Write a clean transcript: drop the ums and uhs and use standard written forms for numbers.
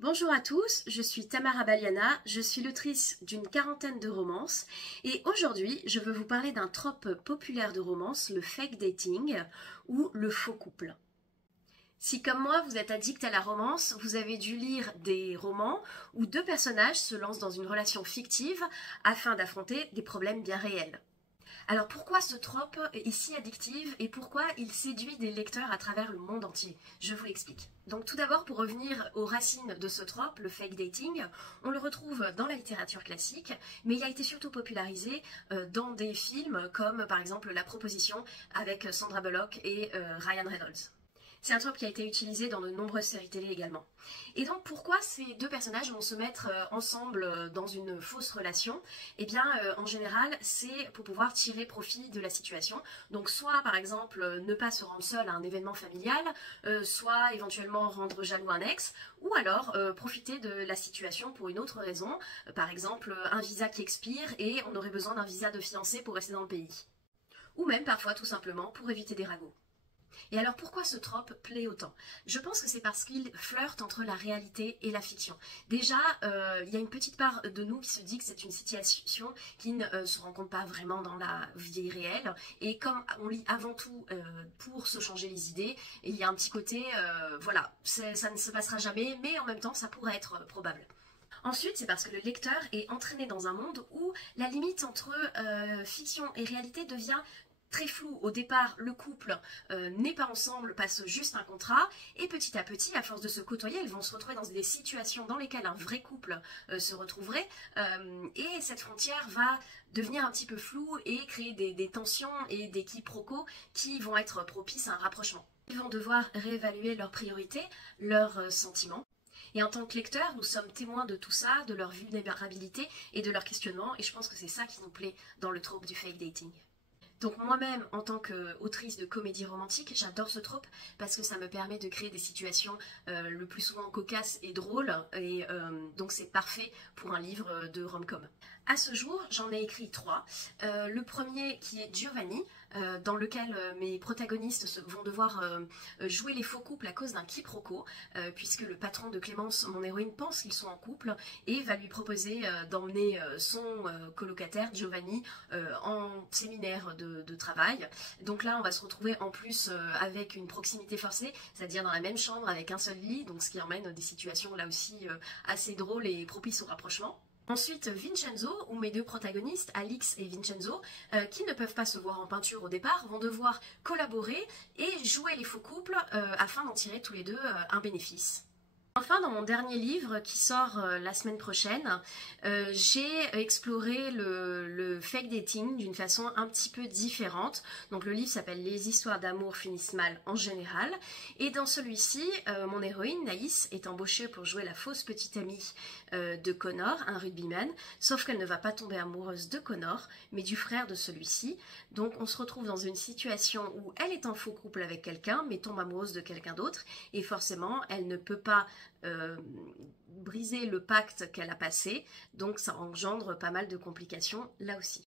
Bonjour à tous, je suis Tamara Baliana, je suis l'autrice d'une quarantaine de romances et aujourd'hui je veux vous parler d'un trope populaire de romance, le fake dating ou le faux couple. Si comme moi vous êtes addict à la romance, vous avez dû lire des romans où deux personnages se lancent dans une relation fictive afin d'affronter des problèmes bien réels. Alors pourquoi ce trope est si addictif et pourquoi il séduit des lecteurs à travers le monde entier? Je vous l'explique. Donc tout d'abord, pour revenir aux racines de ce trope, le fake dating, on le retrouve dans la littérature classique, mais il a été surtout popularisé dans des films comme par exemple La Proposition avec Sandra Bullock et Ryan Reynolds. C'est un trope qui a été utilisé dans de nombreuses séries télé également. Et donc pourquoi ces deux personnages vont se mettre ensemble dans une fausse relation? Eh bien en général c'est pour pouvoir tirer profit de la situation. Donc soit par exemple ne pas se rendre seul à un événement familial, soit éventuellement rendre jaloux un ex, ou alors profiter de la situation pour une autre raison. Par exemple un visa qui expire et on aurait besoin d'un visa de fiancé pour rester dans le pays. Ou même parfois tout simplement pour éviter des ragots. Et alors pourquoi ce trope plaît autant? Je pense que c'est parce qu'il flirte entre la réalité et la fiction. Déjà, il y a une petite part de nous qui se dit que c'est une situation qui ne se rencontre pas vraiment dans la vie réelle. Et comme on lit avant tout pour se changer les idées, il y a un petit côté, voilà, ça ne se passera jamais, mais en même temps ça pourrait être probable. Ensuite, c'est parce que le lecteur est entraîné dans un monde où la limite entre fiction et réalité devient très flou. Au départ, le couple n'est pas ensemble, passe juste un contrat, et petit à petit, à force de se côtoyer, ils vont se retrouver dans des situations dans lesquelles un vrai couple se retrouverait, et cette frontière va devenir un petit peu floue et créer des tensions et des quiproquos qui vont être propices à un rapprochement. Ils vont devoir réévaluer leurs priorités, leurs sentiments. Et en tant que lecteur, nous sommes témoins de tout ça, de leur vulnérabilité et de leur questionnement, et je pense que c'est ça qui nous plaît dans le trope du fake dating. Donc moi-même, en tant qu'autrice de comédie romantique, j'adore ce trope parce que ça me permet de créer des situations le plus souvent cocasses et drôles, et donc c'est parfait pour un livre de rom-com. À ce jour, j'en ai écrit 3. Le premier qui est Giovanni, dans lequel mes protagonistes vont devoir jouer les faux couples à cause d'un quiproquo, puisque le patron de Clémence, mon héroïne, pense qu'ils sont en couple et va lui proposer d'emmener son colocataire Giovanni en séminaire de travail. Donc là, on va se retrouver en plus avec une proximité forcée, c'est-à-dire dans la même chambre avec un seul lit, donc ce qui emmène des situations là aussi assez drôles et propices au rapprochement. Ensuite, Vincenzo, où mes deux protagonistes, Alix et Vincenzo, qui ne peuvent pas se voir en peinture au départ, vont devoir collaborer et jouer les faux couples afin d'en tirer tous les deux un bénéfice. Enfin, dans mon dernier livre qui sort la semaine prochaine, j'ai exploré le fake dating d'une façon un petit peu différente. Donc le livre s'appelle Les histoires d'amour finissent mal en général. Et dans celui-ci, mon héroïne, Naïs, est embauchée pour jouer la fausse petite amie de Connor, un rugbyman. Sauf qu'elle ne va pas tomber amoureuse de Connor, mais du frère de celui-ci. Donc on se retrouve dans une situation où elle est en faux couple avec quelqu'un, mais tombe amoureuse de quelqu'un d'autre. Et forcément, elle ne peut pas briser le pacte qu'elle a passé, donc ça engendre pas mal de complications là aussi.